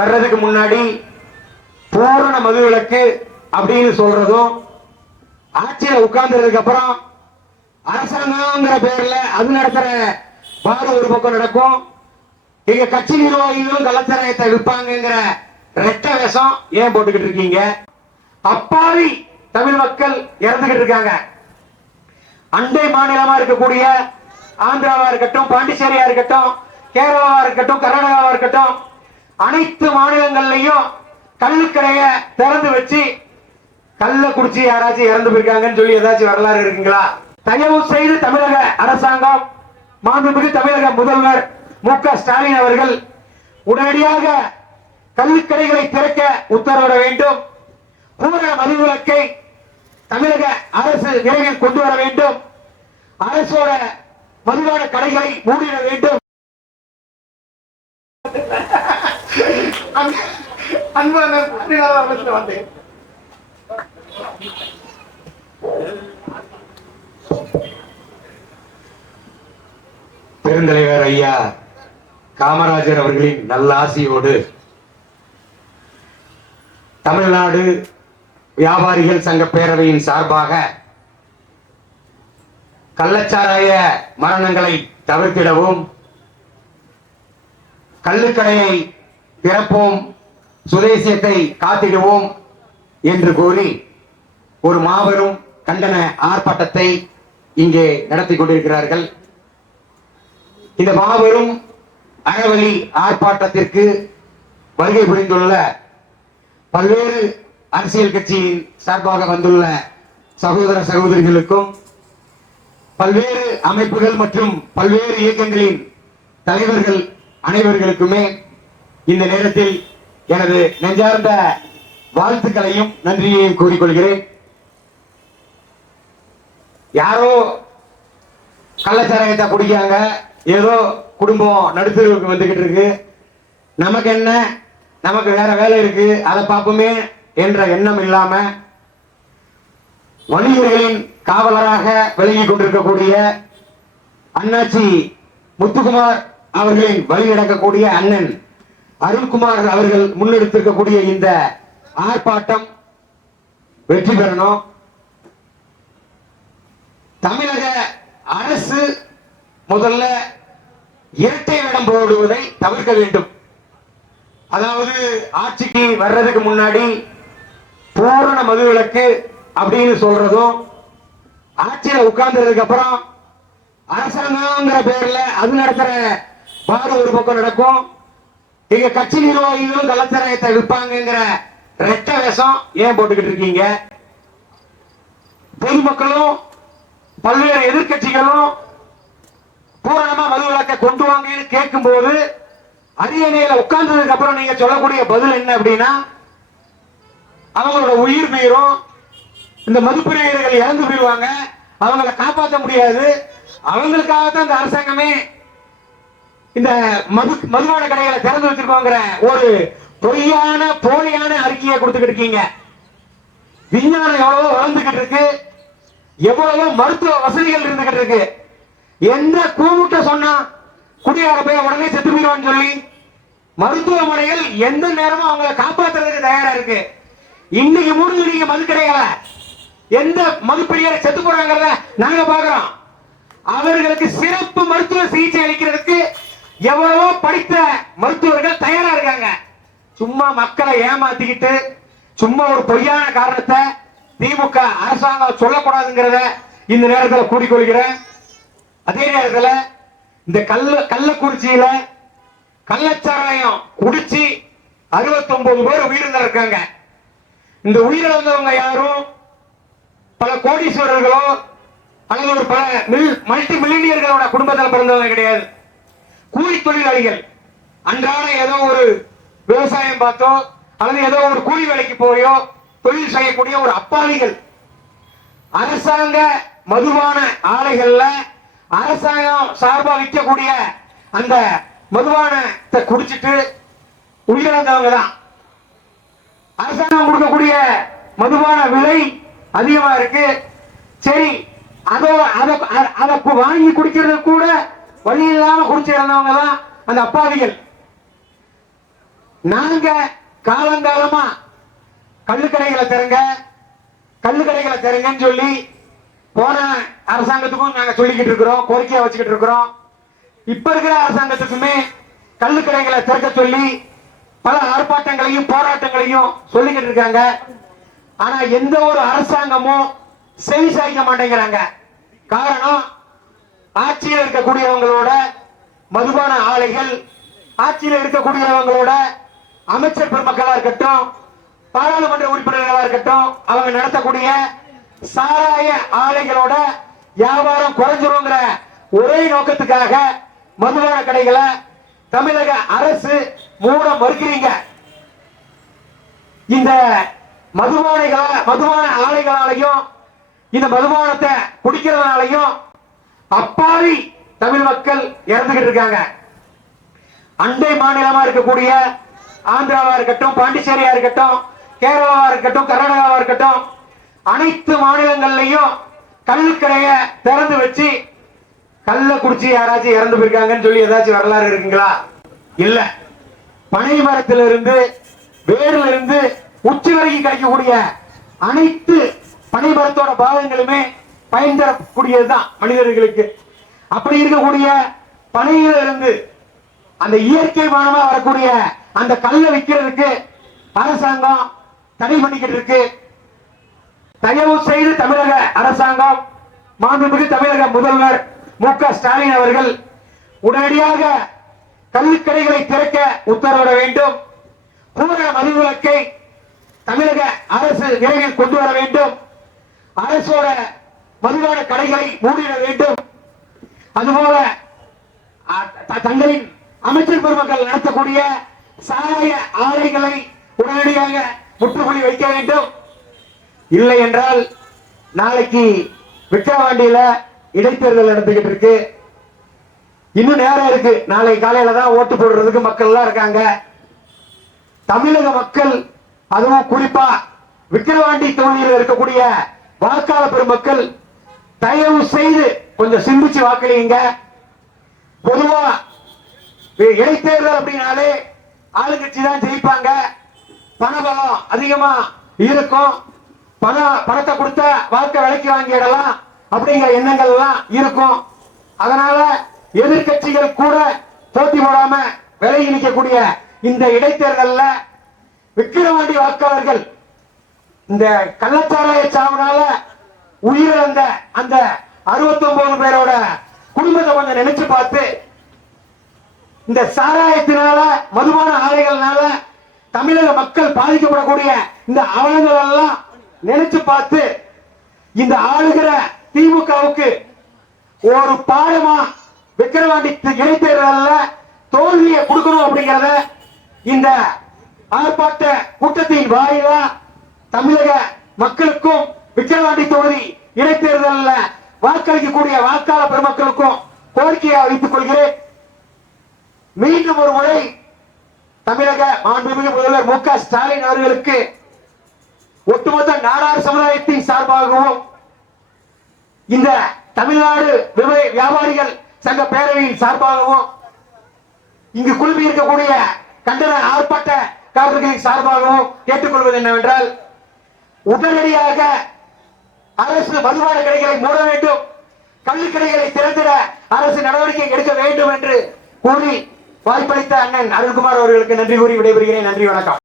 வர்றதுக்கு முன்னாடி பூரண மதுவிலக்கு அப்படின்னு சொல்றதும் ஆட்சியில உட்கார்ந்ததுக்கு அப்புறம் அரசாங்கம்ங்கிற பேர்ல அது நடத்துற பாரு ஒரு பக்கம் நடக்கும். எங்க கட்சி நிர்வாகிகளும் கலாச்சாரத்தை விற்பாங்கிற ரெட்ட வேஷம் ஏன் போட்டுக்கிட்டு இருக்கீங்க? அப்பாவி தமிழ் மக்கள் இறந்துகிட்டு இருக்காங்க. அண்டை மாநிலமா இருக்கக்கூடிய ஆந்திராவா இருக்கட்டும் பாண்டிச்சேரியா இருக்கட்டும் கேரளாவா இருக்கட்டும் கர்நாடகாவா இருக்கட்டும் அனைத்து மாநிலங்கள்லையும் கள்ளுக்கடைய திறந்து வச்சு கல்ல குடிச்சு யாராச்சும் இறந்து போயிருக்காங்கன்னு சொல்லி ஏதாச்சும் வரலாறு இருக்குங்களா? தயவு செய்து தமிழக அரசாங்கம் மாண்புமிகு தமிழக முதல்வர் மு க ஸ்டாலின் அவர்கள் உடனடியாக கள்ளுக்கடைகளை திறக்க உத்தரவிட வேண்டும். பூரண மதுவிலக்கை தமிழக அரசு விரைவில் கொண்டு வர வேண்டும். அரசோட மதுவான கடைகளை மூடிட வேண்டும். அன்பான வந்தேன். பெருந்தலைவர் ஐயா காமராஜர் அவர்களின் நல்ல ஆசையோடு தமிழ்நாடு வியாபாரிகள் சங்க பேரவையின் சார்பாக கள்ளச்சாராய மரணங்களை தவிர்த்திடவும் கள்ளுக்கடையை திறப்போம் சுதேசியத்தை காத்திடுவோம் என்று கூறி ஒரு மாபெரும் கண்டன ஆர்ப்பாட்டத்தை இங்கே நடத்தி கொண்டிருக்கிறார்கள். இந்த மாபெரும் அறவழி ஆர்ப்பாட்டத்திற்கு வருகை புரிந்துள்ள பல்வேறு அரசியல் கட்சியின் சார்பாக வந்துள்ள சகோதர சகோதரிகளுக்கும் பல்வேறு அமைப்புகள் மற்றும் பல்வேறு இயக்கங்களின் தலைவர்கள் அனைவர்களுக்குமே இந்த நேரத்தில் எனது நெஞ்சார்ந்த வாழ்த்துக்களையும் நன்றியையும் கூறிக்கொள்கிறேன். யாரோ கள்ளச்சாராயத்தை குடிக்காங்க ஏதோ குடும்பம் நடுத்தருவுக்கு வந்துகிட்டு இருக்கு. நமக்கு என்ன? நமக்கு வேற வேலை இருக்கு. அதை பார்ப்போமே என்ற எண்ணம் இல்லாம வணிகர்களின் காவலராக விலகி கொண்டிருக்கக்கூடிய அண்ணாச்சி முத்துக்குமார் அவர்களின் வழி நடக்கக்கூடிய அண்ணன் அருண்குமார் அவர்கள் முன்னெடுத்திருக்கக்கூடிய இந்த ஆர்ப்பாட்டம் வெற்றி பெறணும். தமிழக அரசு முதல்ல இரட்டை வேடம் போடுவதை தவிர்க்க வேண்டும். அதாவது ஆட்சிக்கு வர்றதுக்கு முன்னாடி பூரண மதுவிலக்கு அப்படின்னு சொல்றதும் ஆட்சியில உட்கார்ந்ததுக்கு அப்புறம் அரசாங்கம்ங்கிற பேர்ல அது நடத்துற பாரு ஒரு பக்கம் நடக்கும். எங்க கட்சி நிர்வாகிகளும் கள்ளச்சாராயத்தை விற்பாங்கங்கிற ரெட்ட வேஷம் ஏன் போட்டுக்கிட்டு இருக்கீங்க? பொதுமக்களும் பல்வேறு எதிர்க்கட்சிகளும் பூரணமா மதுவிலக்கை கொண்டு வாங்கன்னு கேட்கும் போது அரியணையில உட்கார்ந்ததுக்கு அப்புறம் நீங்க சொல்லக்கூடிய பதில் என்ன அப்படின்னா அவங்களோட உயிர் மீறும் இந்த மதுப்பிரியர்கள் இறந்து போயிடுவாங்க அவங்கள காப்பாற்ற முடியாது அவங்களுக்காகத்தான் இந்த அரசாங்கமே இந்த மது மதுபான கடைகளை திறந்து வச்சிருக்கோங்கிற ஒரு பொய்யான போலியான அறிக்கையை கொடுத்துக்கிட்டு இருக்கீங்க. விஞ்ஞானம் எவ்வளவோ வளர்ந்துகிட்டு இருக்கு. எவ்வளவோ மருத்துவ வசதிகள் இருந்துகிட்டு இருக்கு. எந்த கூமுட்ட சொன்னா குடியார போய் உடனே செத்து போயிடுவான்னு சொல்லி மருத்துவமனைகள் எந்த நேரமும் அவங்களை காப்பாத்துறதுக்கு தயாரா இருக்கு. இன்னைக்கு மூணு நீங்க மது கிடைக்கல எந்த மதுப்பிரியரை செத்து போறாங்கிறத நாங்க பாக்குறோம். அவர்களுக்கு சிறப்பு மருத்துவ சிகிச்சை அளிக்கிறதுக்கு எவ்வளவோ படித்த மருத்துவர்கள் தயாரா இருக்காங்க. சும்மா மக்களை ஏமாத்திக்கிட்டு சும்மா ஒரு பொய்யான காரணத்தை திமுக அரசாங்கம் சொல்லக்கூடாதுங்கிறத இந்த நேரத்தில் கூடிக்கொள்கிறேன். அதே நேரத்தில் இந்த கள்ள கள்ளக்குறிச்சியில கள்ளச்சாராயம் குடிச்சு 69 பேர் உயிரிழந்திருக்காங்க இந்த உயிரிழந்தவங்க யாரும் பல கோடீஸ்வரர்களோ அல்லது ஒரு பல மில் மல்டி மில்லினியர்களோட குடும்பத்தில் பிறந்தவங்க கிடையாது. கூலி தொழிலாளிகள் அன்றாட ஏதோ ஒரு விவசாயம் பார்த்தோ அல்லது ஏதோ ஒரு கூலி வேலைக்கு போயோ தொழில் செய்யக்கூடிய ஒரு அப்பாவிகள். அரசாங்க மதுபான ஆலைகள்ல அரசாங்கம் சார்பா விற்கக்கூடிய அந்த மதுபானத்தை குடிச்சிட்டு உயிரிழந்தவங்க தான். அரசாங்கம் கொடுக்கக்கூடிய மதுபான விலை அதிகமா இருக்கு. சரி அதோ அதை அதை வாங்கி குடிக்கிறது கூட வழி இல்லாம குடிச்சு இறந்தவங்க தான் அந்த அப்பாவிகள். நாங்க காலங்காலமா கல்லுக்கடைகளை தருங்க கல்லுக்கடைகளை தருங்கன்னு சொல்லி போன அரசாங்கத்துக்கும் நாங்க சொல்லிக்கிட்டு இருக்கிறோம் கோரிக்கையா வச்சுக்கிட்டு இருக்கிறோம். இப்ப இருக்கிற அரசாங்கத்துக்குமே கல்லுக்கடைகளை திறக்க சொல்லி பல ஆர்ப்பாட்டங்களையும் போராட்டங்களையும் சொல்லிக்கிட்டு இருக்காங்க. ஆனா எந்த ஒரு அரசாங்கமும் செவி சாய்க்க மாட்டேங்கிறாங்க. காரணம் ஆட்சியில் இருக்கக்கூடியவங்களோட மதுபான ஆலைகள் ஆட்சியில் இருக்கக்கூடியவங்களோட அமைச்சர் பெருமக்களா இருக்கட்டும் பாராளுமன்ற உறுப்பினர்களா இருக்கட்டும் அவங்க நடத்தக்கூடிய சாராய ஆலைகளோட வியாபாரம் குறைஞ்சிருங்கிற ஒரே நோக்கத்துக்காக மதுபான கடைகளை தமிழக அரசு மூட மறுக்கிறீங்க. இந்த மதுபானைகள மதுபான ஆலைகளாலையும் இந்த மதுபானத்தை குடிக்கிறதுனாலையும் அப்பாவி தமிழ் மக்கள் இறந்துகிட்டு இருக்காங்க. அண்டை மாநிலமா இருக்கக்கூடிய ஆந்திராவா இருக்கட்டும் பாண்டிச்சேரியா இருக்கட்டும் கேரளாவா இருக்கட்டும் கர்நாடகாவா இருக்கட்டும் அனைத்து மாநிலங்கள்லையும் கல்லுக்கடைய திறந்து வச்சு கல்ல குடிச்சு யாராச்சும் இறந்து போயிருக்காங்கன்னு சொல்லி ஏதாச்சும் வரலாறு இருக்குங்களா? இல்ல. பனை மரத்திலிருந்து வேர்ல இருந்து உச்சி வரைக்கும் கிடைக்கக்கூடிய அனைத்து பனை மரத்தோட பாகங்களுமே பயன் தரக்கூடியதுதான் மனிதர்களுக்கு. அப்படி இருக்கக்கூடிய பனையில இருந்து அந்த இயற்கை மானமா வரக்கூடிய அந்த கல்லை விற்கிறதுக்கு அரசாங்கம் தடை பண்ணிக்கிட்டு இருக்கு. தயவு செய்து தமிழக அரசாங்கம் மாண்புமிகு தமிழக முதல்வர் மு க ஸ்டாலின் அவர்கள் உடனடியாக கல்லுக்கடைகளை திறக்க உத்தரவிட வேண்டும். பூரண மதுவிலக்கை தமிழக அரசு விரைவில் கொண்டு வர வேண்டும். அரசோட மதுபான கடைகளை மூடிட வேண்டும். அதுபோல தங்களின் அமைச்சர் பெருமக்கள் நடத்தக்கூடிய சாராய ஆலைகளை உடனடியாக முற்றுப்புள்ளி வைக்க வேண்டும். இல்லை என்றால் நாளைக்கு விக்கிரவாண்டியில இடைத்தேர்தல் நடந்துகிட்டு இருக்கு இன்னும் நேரம் இருக்கு. நாளை காலையில தான் ஓட்டு போடுறதுக்கு மக்கள் எல்லாம் இருக்காங்க. தமிழக மக்கள் அதுவும் குறிப்பா விக்கிரவாண்டி தொகுதியில் இருக்கக்கூடிய வாக்காளர் பெருமக்கள் தயவு செய்து கொஞ்சம் சிந்திச்சு வாக்களியுங்க பொதுவா இடைத்தேர்தல் அப்படின்னாலே ஆளுங்கட்சி தான் ஜெயிப்பாங்க. பணபலம் அதிகமா இருக்கும். பண பணத்தை கொடுத்த வாழ்க்கை விலைக்கு வாங்கிடலாம் அப்படிங்கிற எண்ணங்கள் எல்லாம் இருக்கும். அதனால எதிர்க்கட்சிகள் கூட போட்டி போடாம விலை நிற்கக்கூடிய இந்த இடைத்தேர்தல்ல விக்கிரவாண்டி வாக்காளர்கள் இந்த கள்ளச்சாராய சாவுனால உயிரிழந்த அந்த 69 பேரோட குடும்பத்தை கொஞ்சம் நினைச்சு பார்த்து இந்த சாராயத்தினால மதுபான ஆலைகள்னால தமிழக மக்கள் பாதிக்கப்படக்கூடிய இந்த அவலங்கள் எல்லாம் நினைச்சு பார்த்து இந்த ஆளுகிற திமுகவுக்கு ஒரு பாடமா விக்கிரவாண்டி இடைத்தேர்தல தோல்வியை கொடுக்கணும் அப்படிங்கறத இந்த ஆர்ப்பாட்ட கூட்டத்தின் வாயிலா தமிழக மக்களுக்கும் விக்கிரவாண்டி தொகுதி இடைத்தேர்தல்ல வாக்களிக்கக்கூடிய வாக்காளர் பெருமக்களுக்கும் கோரிக்கையை அறிவித்துக் கொள்கிறேன். மீண்டும் ஒரு முறை தமிழக மாண்புமிகு முதல்வர் மு க ஸ்டாலின் அவர்களுக்கு ஒட்டுமொத்த நாடார் சமுதாயத்தின் சார்பாகவும் இந்த தமிழ்நாடு வியாபாரிகள் சங்க பேரவையின் சார்பாகவும் இங்கு குழுமி இருக்கக்கூடிய கண்டன ஆர்ப்பாட்டக்காரர்களின் சார்பாகவும் கேட்டுக்கொள்வது என்னவென்றால் உடனடியாக அரசு மதுபான கடைகளை மூட வேண்டும். கள்ளுக்கடைகளை திறந்திட அரசு நடவடிக்கை எடுக்க வேண்டும் என்று கூறி வாய்ப்பளித்த அண்ணன் அருண்குமார் அவர்களுக்கு நன்றி கூறி விடைபெறுகிறேன். நன்றி வணக்கம்.